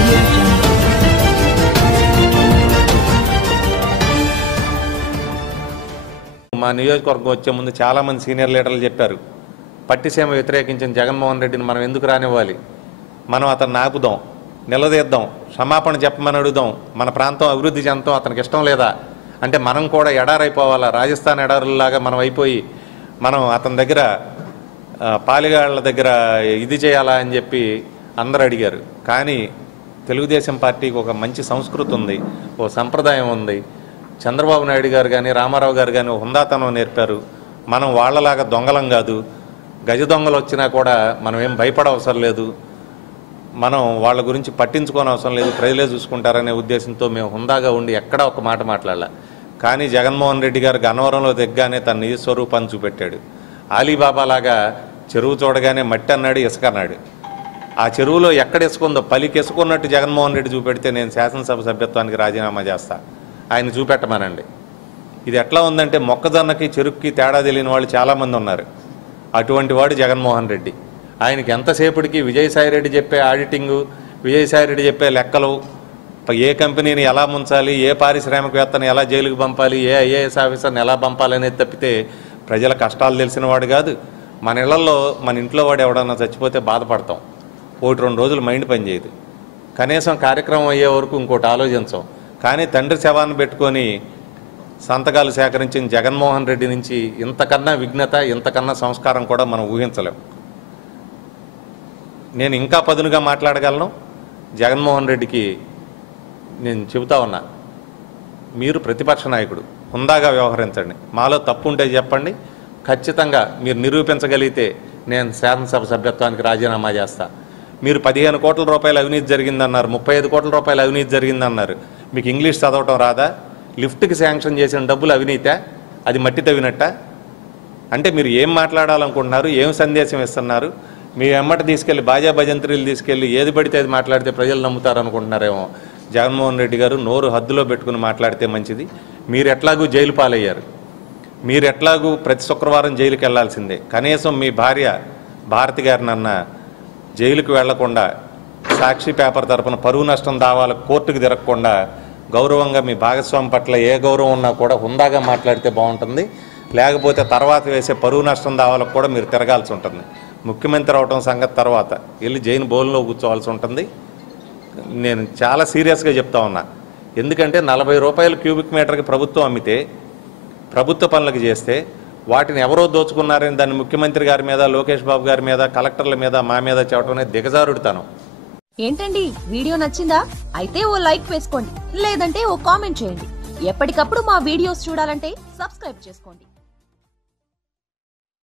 Audio Jungle. మా నియోజకవర్గం వచ్చే ముందు చాలా మంది సీనియర్ లీడర్లు చెప్పారు, పట్టిసీమ వ్యతిరేకించిన జగన్మోహన్ రెడ్డిని మనం ఎందుకు రానివ్వాలి, మనం అతన్ని ఆపుదాం, నిలదీద్దాం, క్షమాపణ చెప్పమని అడుగుదాం, మన ప్రాంతం అభివృద్ధి చెందడం అతనికి ఇష్టం లేదా అంటే మనం కూడా ఎడారైపోవాలా, రాజస్థాన్ ఎడారులాగా మనం అయిపోయి మనం అతని దగ్గర పాలిగాళ్ల దగ్గర ఇది చేయాలా అని చెప్పి అందరూ అడిగారు. కానీ తెలుగుదేశం పార్టీకి ఒక మంచి సంస్కృతి ఉంది, ఓ సంప్రదాయం ఉంది. చంద్రబాబు నాయుడు గారు కానీ రామారావు గారు కానీ హుందాతనం నేర్పారు. మనం వాళ్ళలాగా దొంగలం కాదు, గజ దొంగలు వచ్చినా కూడా మనం ఏం భయపడవసరం లేదు, మనం వాళ్ళ గురించి పట్టించుకోని అవసరం లేదు, ప్రజలే చూసుకుంటారనే ఉద్దేశంతో మేము హుందాగా ఉండి ఎక్కడా ఒక మాట మాట్లాడాల. కానీ జగన్మోహన్ రెడ్డి గారు గన్నవరంలో దిగ్గానే తన నిజ స్వరూపాన్ని చూపెట్టాడు. ఆలీబాబా లాగా చెరువు చూడగానే మట్టి అన్నాడు, ఇసుక అన్నాడు. ఆ చెరువులో ఎక్కడ ఇసుకుందో పలికి ఇసుకున్నట్టు జగన్మోహన్ రెడ్డి చూపెడితే నేను శాసనసభ సభ్యత్వానికి రాజీనామా చేస్తా, ఆయన చూపెట్టమనండి. ఇది ఎట్లా ఉందంటే మొక్కజొన్నకి చెరుకుకి తేడా తెలియని వాళ్ళు చాలామంది ఉన్నారు. అటువంటి వాడు జగన్మోహన్ రెడ్డి. ఆయనకి ఎంతసేపటికి విజయసాయిరెడ్డి చెప్పే ఆడిటింగు, విజయసాయిరెడ్డి చెప్పే లెక్కలు, ఏ కంపెనీని ఎలా ముంచాలి, ఏ పారిశ్రామికవేత్తని ఎలా జైలుకు పంపాలి, ఏ ఐఏఎస్ ఆఫీసర్ని ఎలా పంపాలి అనేది తప్పితే ప్రజల కష్టాలు తెలిసిన వాడు కాదు. మన ఇళ్లలో మన ఇంట్లో వాడు ఎవడన్నా చచ్చిపోతే బాధపడతాం, 1-2 రోజులు మైండ్ పనిచేయదు, కనీసం కార్యక్రమం అయ్యే వరకు ఇంకోటి ఆలోచించాం. కానీ తండ్రి శవాన్ని పెట్టుకొని సంతకాలు సేకరించిన జగన్మోహన్ రెడ్డి నుంచి ఇంతకన్నా విఘ్నత, ఇంతకన్నా సంస్కారం కూడా మనం ఊహించలేం. నేను ఇంకా పదునుగా మాట్లాడగలను. జగన్మోహన్ రెడ్డికి నేను చెబుతా ఉన్నా, మీరు ప్రతిపక్ష నాయకుడు, హుందాగా వ్యవహరించండి, మాలో తప్పు ఉంటే చెప్పండి, ఖచ్చితంగా మీరు నిరూపించగలిగితే నేను శాసనసభ సభ్యత్వానికి రాజీనామా చేస్తా. మీరు 15 కోట్ల రూపాయలు అవినీతి జరిగిందన్నారు, 35 కోట్ల రూపాయలు అవినీతి జరిగిందన్నారు. మీకు ఇంగ్లీష్ చదవటం రాదా? లిఫ్ట్కి శాంక్షన్ చేసిన డబ్బులు అవినీతా? అది మట్టి తవ్వినట్ట? అంటే మీరు ఏం మాట్లాడాలనుకుంటున్నారు, ఏం సందేశం ఇస్తున్నారు? మీ వెమ్మట తీసుకెళ్ళి బాజా భజంత్రీలు తీసుకెళ్ళి ఏది పడితే అది మాట్లాడితే ప్రజలు నమ్ముతారు అనుకుంటున్నారేమో. జగన్మోహన్ రెడ్డి గారు నోరు హద్దులో పెట్టుకుని మాట్లాడితే మంచిది. మీరు ఎట్లాగూ జైలు పాలయ్యారు, మీరు ఎట్లాగూ ప్రతి శుక్రవారం జైలుకి వెళ్లాల్సిందే. కనీసం మీ భార్య భారతి గారినన్నా జైలుకు వెళ్లకుండా సాక్షి పేపర్ తరపున పరువు నష్టం దావాలకు కోర్టుకు తిరగకుండా గౌరవంగా మీ భాగస్వామి పట్ల ఏ గౌరవం ఉన్నా కూడా హుందాగా మాట్లాడితే బాగుంటుంది. లేకపోతే తర్వాత వేసే పరువు నష్టం దావాలకు కూడా మీరు తిరగాల్సి ఉంటుంది. ముఖ్యమంత్రి అవటం సంగతి తర్వాత వెళ్ళి జైలు బోన్లో కూర్చోవాల్సి ఉంటుంది. నేను చాలా సీరియస్గా చెప్తా ఉన్నా. ఎందుకంటే 40 రూపాయల క్యూబిక్ మీటర్కి ప్రభుత్వం అమ్మితే, ప్రభుత్వ పనులకు చేస్తే వాటిని ఎవరో దోచుకున్నారని దాన్ని ముఖ్యమంత్రి గారి మీద, లోకేష్ బాబు గారి మీద, కలెక్టర్ల మీద, మా మీద చెప్పడం అనేది దిగజారుడుతాను. ఏంటండి, వీడియో నచ్చిందా? అయితే ఓ లైక్ వేసుకోండి, లేదంటే ఓ కామెంట్ చేయండి. ఎప్పటికప్పుడు మా వీడియోస్ చూడాలంటే సబ్స్క్రైబ్ చేసుకోండి.